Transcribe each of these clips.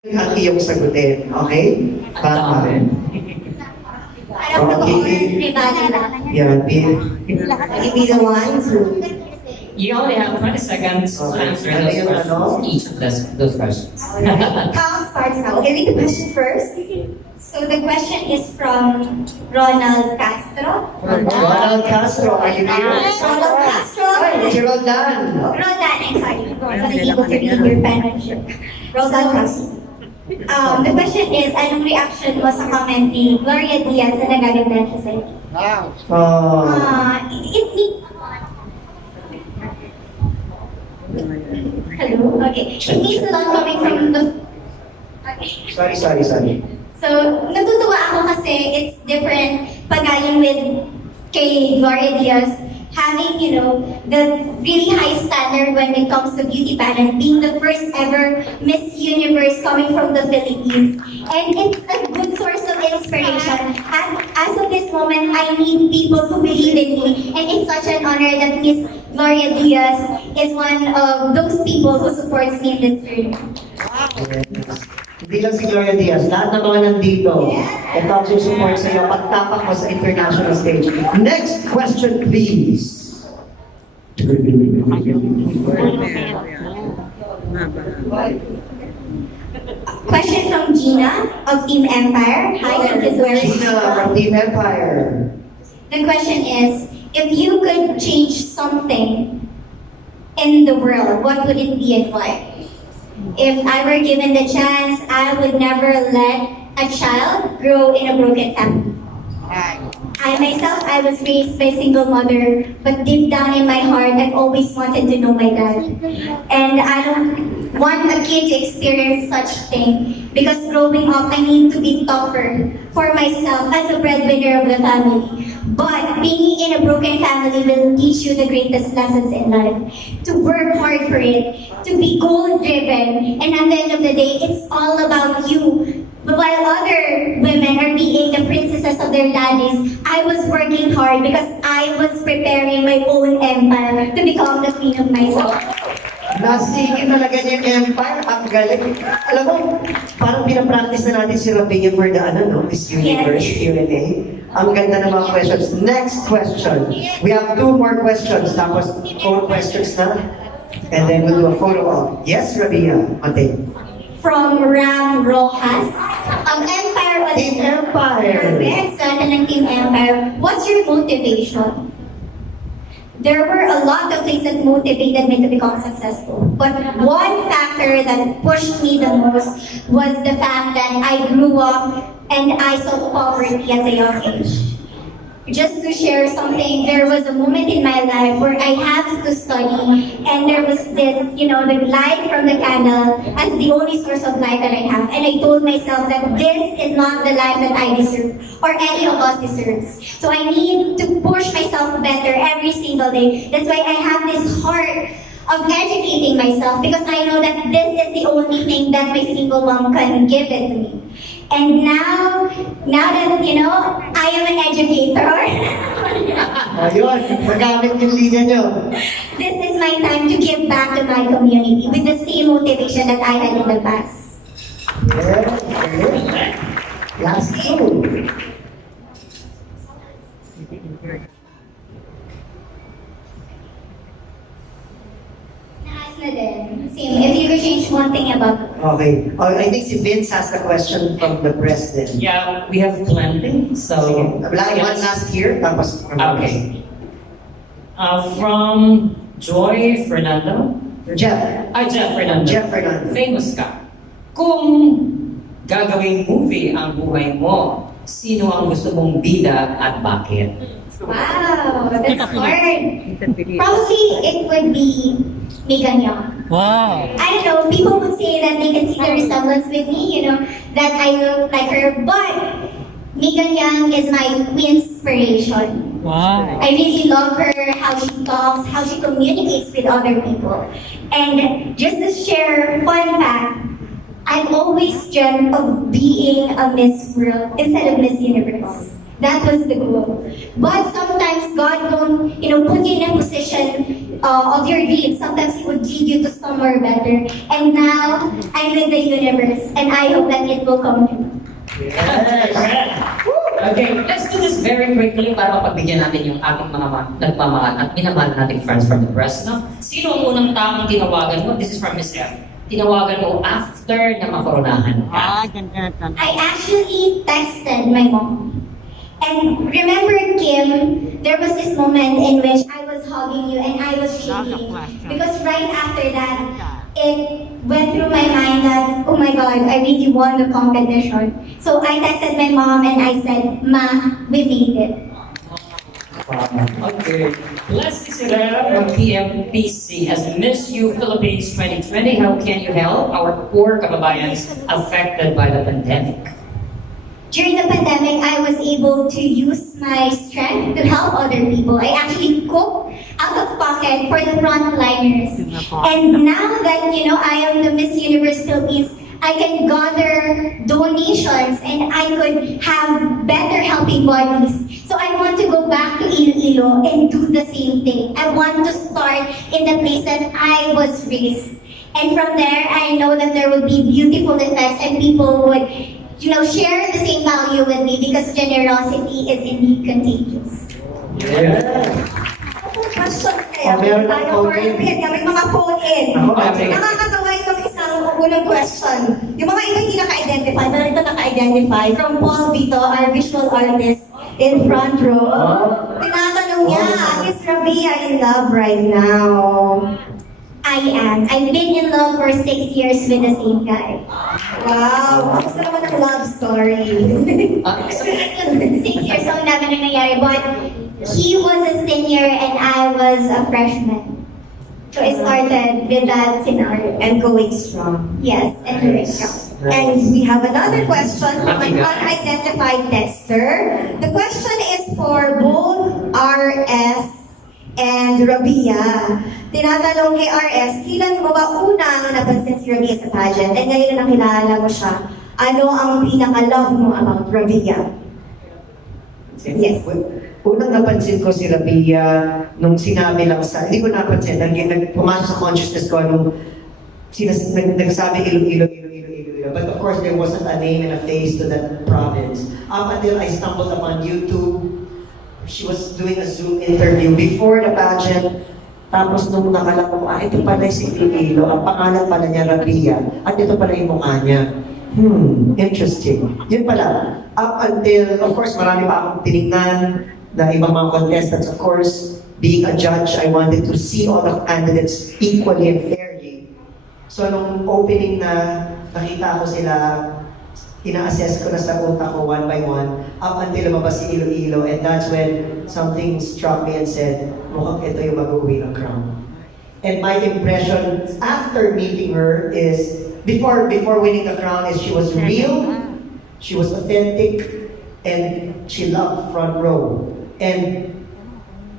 ang iyong sagutin, okay? Para Alam ko kung ribada lang. yan, Will be the ones who... You only have 20 seconds to answer those questions, each of those questions. Count starts now. Okay, read the question first. So the question is from Ronald Castro. Ronald Castro, are you there? Ronald Castro. Ay, si Roldan. Roldan, I'm sorry. I wasn't able to read your pen. Ronald Castro. The question is, anong reaction mo sa comment ni Gloria Diaz na nagaganda siya sa'yo? Oh, Hello? Okay. It needs a lot coming from the... Okay. sorry. So, natutuwa ako kasi it's different pag galing with kay Gloria Diaz, having, the really high standard when it comes to beauty pageant, being the first ever Miss Universe coming from the Philippines. And it's a good source of inspiration. As of this moment, I need people who believe in me. And it's such an honor that Miss Gloria Diaz is one of those people who supports me in this journey. hindi lang si Gloria Diaz, lahat ng mga nandito. Ito ang susupport sa iyo pagtapak mo sa international stage. Next question, please. Question from Gina of Team Empire. Hi, thank you so much. Gina from Team Empire. The question is, if you could change something in the world, what would it be and why? If I were given the chance, I would never let a child grow in a broken family. I was raised by a single mother, but deep down in my heart, I've always wanted to know my dad. And I don't want a kid to experience such thing, because growing up, I need to be tougher for myself as a breadwinner of the family. But being in a broken family will teach you the greatest lessons in life. To work hard for it, to be goal-driven, and at the end of the day, it's all about you. But while other women are being the princesses of their daddies, I was working hard because I was preparing my own empire to become the queen of myself. Nasigit talaga niya yung empire. Ang galing. Alam mo, parang pinapractice na natin si Rabiya for the Miss Universe, Q&A. Ang ganda ng mga questions. Next question. We have 2 more questions. Tapos 4 questions na. And then we'll do a follow-up. Yes, Rabiya. Mateo. From Ram Rojas, Empire was Team Empire. Perfect. Sana ng Team Empire. What's your motivation? There were a lot of things that motivated me to become successful. But one factor that pushed me the most was the fact that I grew up and I saw poverty at a young age. Just to share something, there was a moment in my life where I had to study, and there was this, the light from the candle as the only source of light that I have. And I told myself that this is not the life that I deserve, or any of us deserves. So I need to push myself better every single day. That's why I have this heart of educating myself, because I know that this is the only thing that my single mom can give it to me. And now that, I am an educator, Ayun, magamit yung linya nyo. this is my time to give back to my community with the same motivation that I had in the past. Yes. Last 2. Naas na din. Same, if you could change one thing about Okay. I think si Vince has the question from the president. Yeah, we have plenty, so... Sige. One last here, tapos... Okay. From Joy Fernando? Jeff. Jeff Fernando. Jeff Fernando. Famous ka. Kung gagawing movie ang buhay mo, sino ang gusto mong bida at bakit? wow, that's hard. Probably it would be Megan Young. Wow. I don't know, people would say that they can see the resemblance with me, that I look like her, but Megan Young is my inspiration. Wow. I really love her, how she talks, how she communicates with other people. And just to share fun fact, I've always dreamt of being a Miss World instead of Miss Universe. That was the goal. But sometimes God don't, put you in a position of your dreams. Sometimes He would give lead you to somewhere better. And now, I'm with the universe, and I hope that it will come true. Okay, let's do this very quickly para mapagbigyan natin yung ating mga nagmamahal at minamahal nating friends from the press. No? Sino ang unang taong tinawagan mo? This is from Miss F. Tinawagan mo after na makoronahan ka. I actually texted my mom. And remember, Kim, there was this moment in which I was hugging you and I was shaking. Because right after that, it went through my mind that, oh my God, I really won the competition. So I texted my mom and I said, Ma, we made it. Okay. Leslie Sierra from PMPC has Miss You Philippines 2020. How can you help our poor kababayans affected by the pandemic? During the pandemic, I was able to use my strength to help other people. I actually cooked out of pocket for the frontliners. And now that, I am the Miss Universe Philippines, I can gather donations and I could have better helping bodies. So I want to go back to Iloilo and do the same thing. I want to start in the place that I was raised. And from there, I know that there will be beautiful effects and people would share the same value with me because generosity is indeed contagious. Question meron ng phone in. May mga phone in. Okay. Nakakatawa itong isang unang question. Yung mga iba hindi naka-identify, pero ito naka-identify. From Paul Vito, our visual artist in front row. Tinatanong niya, is Rabiya in love right now? I am. I've been in love for 6 years with the same guy. Wow, gusto naman ng love story. So, 6 years old namin ang nangyari, but he was a senior and I was a freshman. So it started with that scenario. And going strong. Yes, and very strong. And we have another question from an unidentified texter. The question is for both RS and Rabiya. Tinatanong kay RS, kailan mo ba unang napansin si Rabiya sa pageant? And ngayon na nakilala mo siya, ano ang pinaka-love mo about Rabiya? Yes. Unang napansin ko si Rabiya nung sinabi lang hindi ko napansin, pumasok sa consciousness ko nung nagsabi Iloilo. But of course, there wasn't a name and a face to that province. Up until I stumbled upon YouTube, she was doing a Zoom interview before the pageant. Tapos nung nakala ko, ito pala si Iloilo, ang pangalan pala niya Rabiya, at ito pala yung mukha niya. Interesting. Yun pala. Up until, of course, marami pa akong tinignan na ibang mga contestants. Of course, being a judge, I wanted to see all the candidates equally and fairly. So nung opening na nakita ko sila, ina-assess ko na sa utak ko one by one up until lumabas si Iloilo, and that's when something struck me and said, mukhang ito yung mag-uwi ng crown. And my impression after meeting her is, before winning the crown, is she was real, she was authentic, and she loved front row. And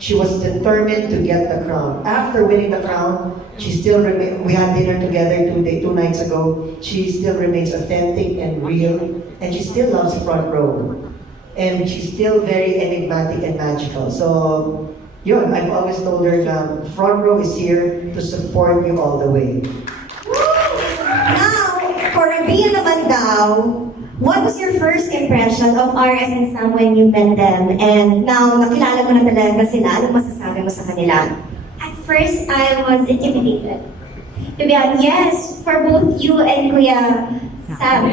she was determined to get the crown. After winning the crown, she still we had dinner together 2 nights ago. She still remains authentic and real, and she still loves front row. And she's still very enigmatic and magical. So, yun, I've always told her na front row is here to support you all the way. Now, for Rabiya naman daw, what was your first impression of RS and Sam when you met them? And now, nakilala mo na talaga sila, ano masasabi mo sa kanila? At first, I was intimidated. To be honest, yes, for both you and Kuya Sam.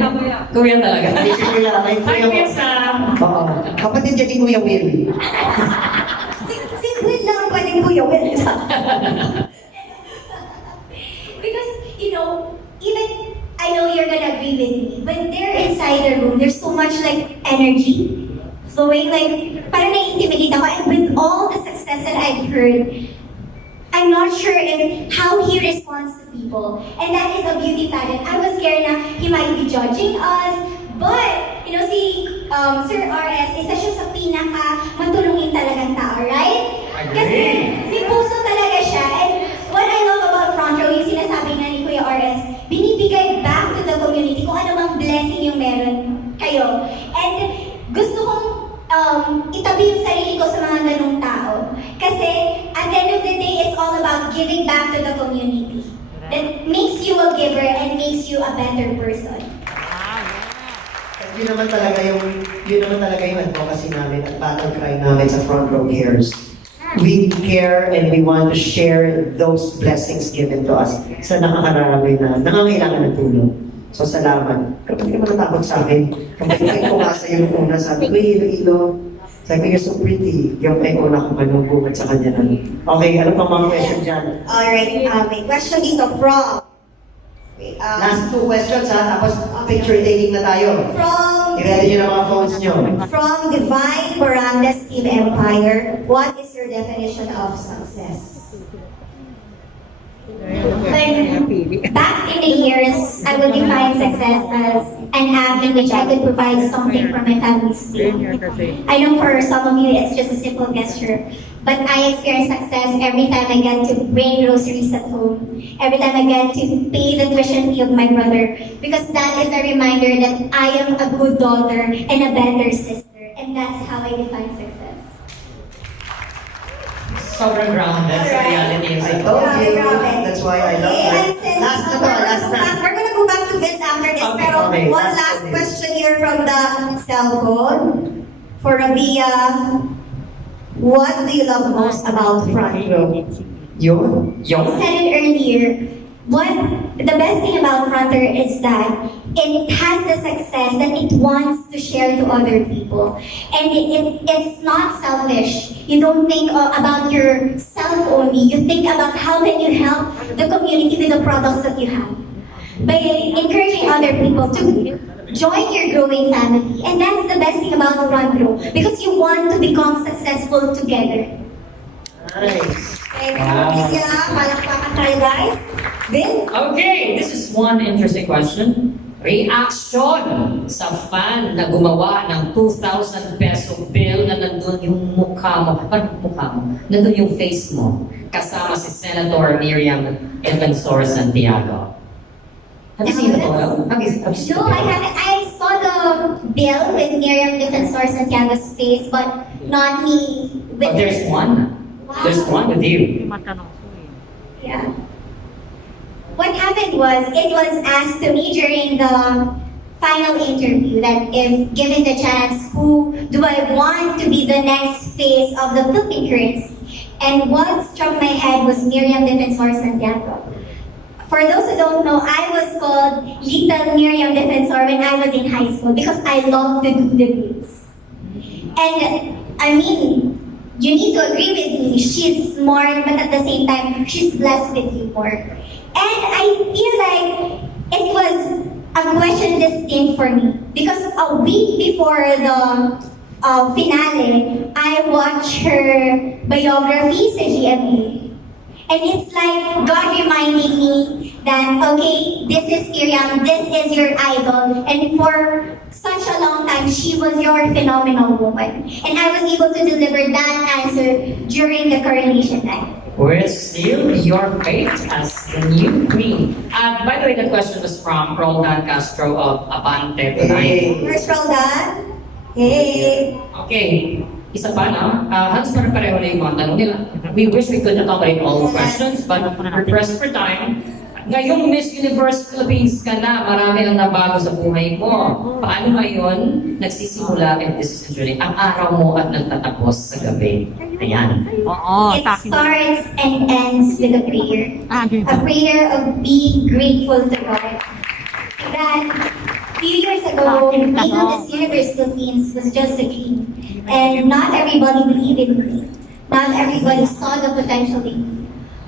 Kuya talaga. Ay, si Kuya, ay, Hi, Kuya. Kuya Sam. Oo. Kapatid niya ni Kuya Will. Si Will lang ang pwedeng Kuya Will. Because, even I know you're gonna agree with me, when they're inside the room, there's so much energy flowing, parang nai-intimidate ako. And with all the success that I've heard, I'm not sure how he responds to people. And that is a beauty pageant. I was scared na he might be judging us, but, si Sir RS, isa siya sa pinaka-matulungin talagang tao, right? Kasi si puso talaga siya. And what I love about front row, yung sinasabi nga ni Kuya RS, binibigay back to the community kung ano mang blessing yung meron kayo. And gusto kong itabi yung sarili ko sa mga ganung tao. Kasi at the end of the day, it's all about giving back to the community. Yun naman talaga yung advocacy namin at battle cry namin sa Front Row Cares. We care and we want to share those blessings given to us sa nakakarami na nangangailangan ng tulong. So salamat. Kapag hindi ka matatakot sa akin, kapag hindi ko pumasa yung una, sabi ko, Iloilo. Sabi ko, you're so pretty. Yung may una kong manubungad sa kanya na. Okay, ano pang mga question dyan? Alright, may question dito from... Last two questions ha, tapos picture taking na tayo. From I-ready nyo na mga phones nyo. From Divine Barandas Team Empire, what is your definition of success? When back in the years, I would define success as an act in which I could provide something for my family's meal. I know for some of you it's just a simple gesture, but I experience success every time I get to bring groceries at home, every time I get to pay the tuition fee of my brother, because that is a reminder that I am a good daughter and a better sister, and that's how I define success. Sobrang grounded sa reality. I told you. That's why I love Okay, it. Last na to, last na. We're gonna go back to Vince after this, Okay, pero okay, one last last one. question here from the cell phone. For Rabiya, what do you love most about Front Row? Yun? I said it earlier. The best thing about Fronter is that it has the success that it wants to share to other people. And it's not selfish. You don't think about yourself only. You think about how can you help the community with the products that you have. By encouraging other people to join your growing family. And that's the best thing about Front Row. Because you want to become successful together. Nice. Okay, Rabiya, palakpakan tayo guys. Vince? Okay, this is one interesting question. Reaction sa fan na gumawa ng 2,000 peso bill na nandun yung mukha mo. Parang mukha mo. Nandun yung face mo. Kasama si Senator Miriam Defensor Santiago. Have you seen the photo? Have you seen No, the I photo? haven't. I saw the bill with Miriam Defensor Santiago's face, but not me. With But there's one. Wow. There's one with you. Yeah. What happened was, it was asked to me during the final interview that if given the chance, who do I want to be the next face of the Philippine currency? And what struck my head was Miriam Defensor Santiago. For those who don't know, I was called Little Miriam Defensor when I was in high school because I love to do the beats. And I mean, you need to agree with me. She's smart, but at the same time, she's blessed with humor. And I feel like it was a question destined for me because a week before the finale, I watched her biography sa GMA. And it's like God reminding me that, okay, this is Miriam, this is your idol. And for such a long time, she was your phenomenal woman. And I was able to deliver that answer during the coronation night. We'll seal your fate as the new queen. By the way, the question was from Roldan Castro of Abante tonight. Where's Roldan? Hey! Okay, isa pa na. Halos pare-pareho na yung mga tanong nila. We wish we could accommodate all the questions, but we're pressed for time. Ngayong Miss Universe Philippines ka na, marami ang nabago sa buhay mo. Paano ngayon nagsisimula, and this is usually, ang araw mo at nagtatapos sa gabi? Ayan. It starts and ends with a prayer. A prayer of being grateful to God. That a few years ago, being on this Universe Philippines was just a dream. And not everybody believed in me. Not everybody saw the potential in me.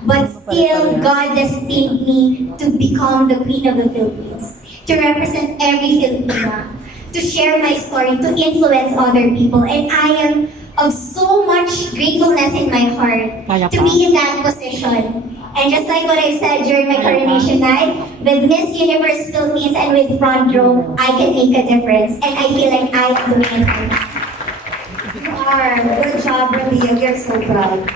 But still, God destined me to become the Queen of the Philippines, to represent every Filipina, to share my story, to influence other people. And I am of so much gratefulness in my heart to be in that position. And just like what I said during my coronation night, with Miss Universe Philippines and with Front Row, I can make a difference. And I feel like I am doing it right now. You are. Good job, Rabiya. You're so proud.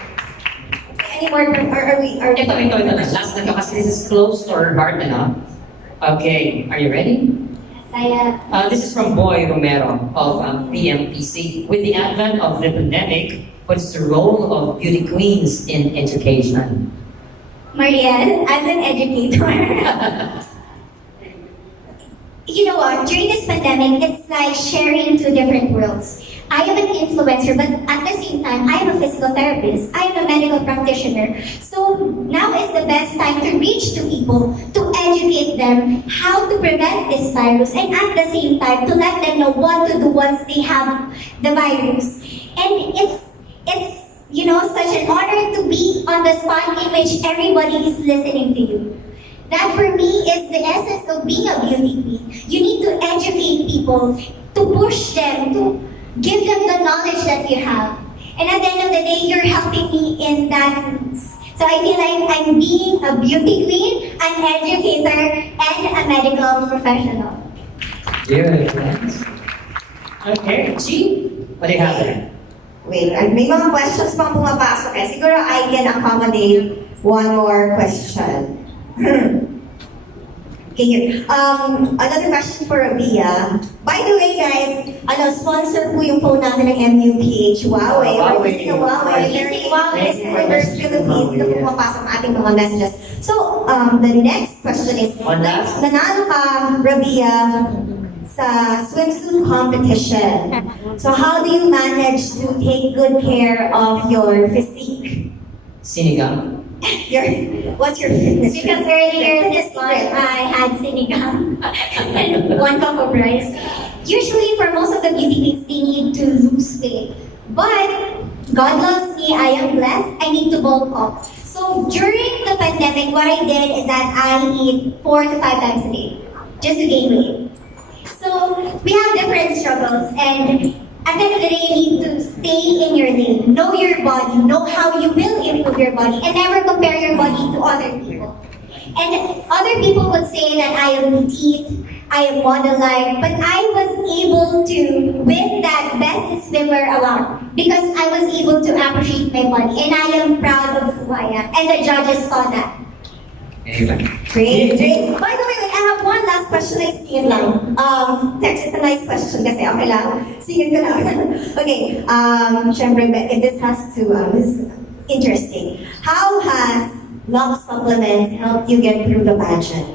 Any more? Are we? Ito na. Last na to kasi this is close to our heart na. Okay, are you ready? Saya. This is from Boy Romero of PMPC. With the advent of the pandemic, what is the role of beauty queens in education? Marielle, as an educator, you know what, during this pandemic, it's like sharing two different worlds. I am an influencer, but at the same time, I am a physical therapist. I am a medical practitioner. So now is the best time to reach to people, to educate them how to prevent this virus, and at the same time, to let them know what to do once they have the virus. And it's you know, such an honor to be on the spot in which everybody is listening to you. That for me is the essence of being a beauty queen. You need to educate people, to push them, to give them the knowledge that you have. And at the end of the day, you're helping me in that means. So I feel like I'm being a beauty queen, an educator, and a medical professional. Beautiful. Okay, G, what do you have there? Wait, may mga questions pang pumapasok eh. Siguro I can accommodate one more question. Okay, here. Another question for Rabiya. By the way, guys, sponsor po yung phone natin ng MUPH. Huawei. Huawei. We're using Huawei. Using Huawei is Reverse Philippines na pumapasok ang ating mga messages. So, the next question is, nanalo ka, Rabiya, sa swimsuit competition. So, how do you manage to take good care of your physique? Sinigang. What's your fitness? Because earlier this month, I had sinigang and 1 cup of rice. Usually, for most of the beauty queens, they need to lose weight. But God loves me, I am blessed, I need to bulk up. So during the pandemic, what I did is that I eat 4 to 5 times a day, just to gain weight. So we have different struggles, and at the end of the day, you need to stay in your lane. Know your body, know how you will improve your body, and never compare your body to other people. And other people would say that I am petite, I am model-like, but I was able to win that best swimmer award because I was able to appreciate my body, and I am proud of who I am. And the judges saw that. Anyway. Great. By the way, I have one last question. I see it lang. Text, it's a nice question kasi okay lang. Sige ko lang. Okay. Syempre, this has to, this is interesting. How has love supplements helped you get through the pageant?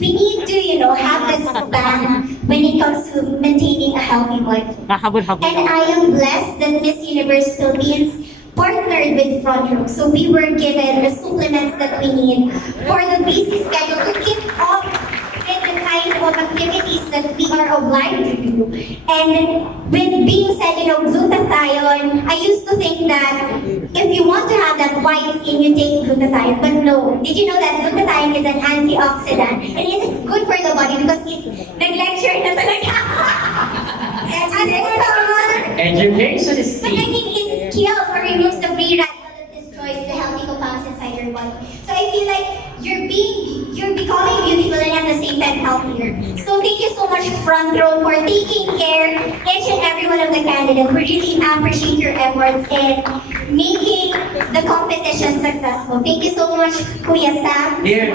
We need to, you know, have this plan when it comes to maintaining a healthy body. And I am blessed that Miss Universe Philippines partnered with Front Row. So we were given the supplements that we need for the busy schedule to keep up with the kind of activities that we are obliged to do. And with being said, you know, glutathione, I used to think that if you want to have that white skin, you take glutathione. But no, did you know that glutathione is an antioxidant? And it is good for the body because it nag-lecture na talaga. Education is But I key. mean, it kills or removes the free radical that destroys the healthy compounds inside your body. So I feel like you're becoming beautiful and at the same time healthier. So thank you so much, Front Row, for taking care each and every one of the candidates. We really appreciate your efforts in making the competition successful. Thank you so much, Kuya Sam. Dear,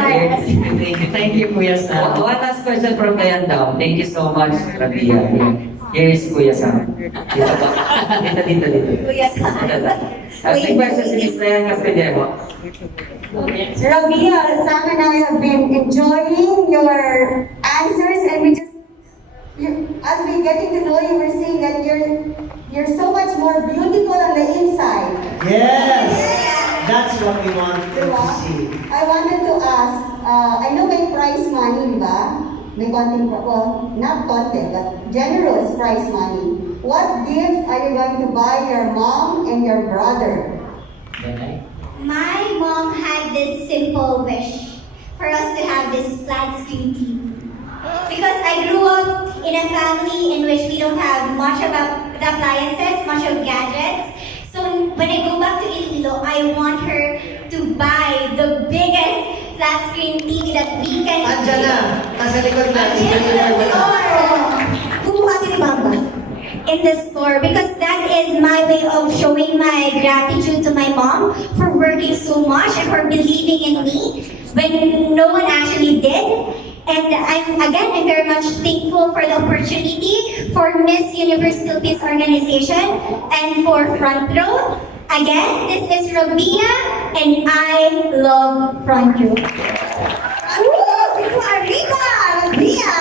thank you, Kuya Sam. One last question from Dayan daw. Thank you so much, Rabiya. Here is Kuya Sam. Dito ba? Dito. Kuya Sam. May question si Miss Dayan Castillejo. Rabiya, Sam and I have been enjoying your answers, and as we getting to know you, we're seeing that you're so much more beautiful on the inside. Yes! That's what we want to see. I wanted to ask, I know may prize money, di ba? May konting, well, not konting, but generous prize money. What gift are you going to buy your mom and your brother? My mom had this simple wish for us to have this flat screen TV. Because I grew up in a family in which we don't have much of the appliances, much of gadgets. So when I go back to Iloilo, I want her to buy the biggest flat screen TV that we can Andiyan na. Nasa likod na. in the store, because that is my way of showing my gratitude to my mom for working so much and for believing in me when no one actually did. And I'm very much thankful for the opportunity for Miss Universe Philippines organization and for Front Row. Again, this is Rabiya and I love Front Row. Ari, Rabiya!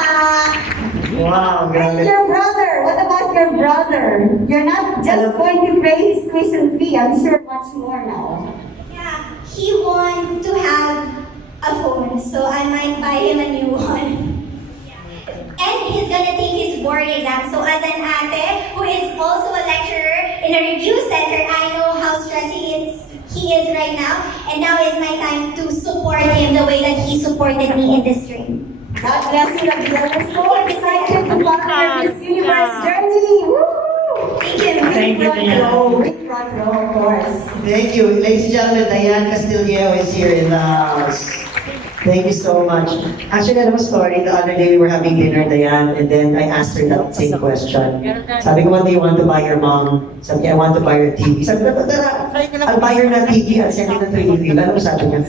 Wow, And grabe. your brother, what about your brother? You're not just going to pay his tuition fee, I'm sure much more now. Yeah, he want to have a phone, so I might buy him a new one. And he's gonna take his board exam. So as an ate who is also a lecturer in a review center, I know how stressed he is right now. And now is my time to support him the way that he supported me in this dream. God bless you, Rabiya. We're so excited to follow your Miss Universe journey. Woo! Thank you. Thank you, Diaz. Big front row, of course. Thank you. Ladies and gentlemen, Diane Castilleo is here in the house. Thank you so much. Actually, I have a story. The other day we were having dinner, Diane, and then I asked her that same question. Sabi ko, what do you want to buy your mom? Sabi niya, I want to buy her a TV. Sabi ko, tara, I'll buy her na TV at send it to TV. Alam mo, sabi niya,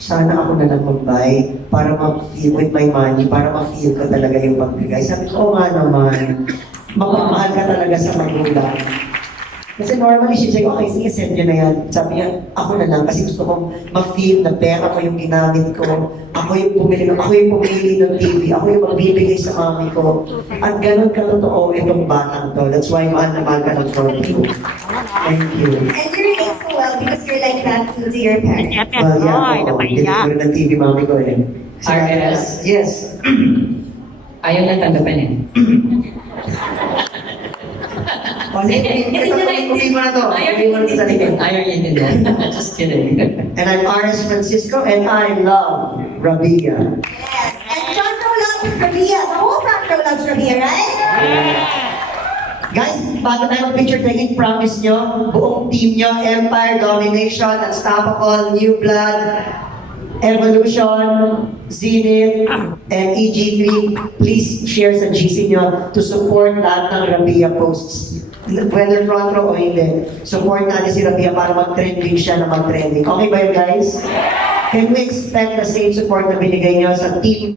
sana ako na lang mag-buy para ma-feel with my money, para ma-feel ko talaga yung pagbigay. Sabi ko, oo nga naman, mapamahal ka talaga sa magulang. Kasi normally, she said, okay, sige, send nyo na yan. Sabi niya, ako na lang, kasi gusto kong ma-feel na pera ko yung ginamit ko. Ako yung pumili ng TV. Ako yung magbibigay sa mami ko. At ganun katotoo itong batang to. That's why mahal na mahal ka ng front ko. Thank you. And you relate so well because you're like that to your parents. Well, yeah, oo. Binili ko rin ng TV mami ko eh. RS? Yes. Ayaw na tanggapin eh. Uli mo na to. Uli mo na sa likod. Ayaw niya din yan. Just kidding. And I'm RS Francisco and I love Rabiya. Yes. And front row loves Rabiya. The whole front row loves Rabiya, right? Guys, bago tayo mag-picture taking, promise nyo, buong team nyo, Empire, Domination, Unstoppable, New Blood, Evolution, Zenith, and EG3, please share sa GC nyo to support lahat ng Rabiya posts. Whether front row o hindi. Support natin si Rabiya para mag-trending siya na mag-trending. Okay ba yun, guys? Can we expect the same support na binigay nyo sa team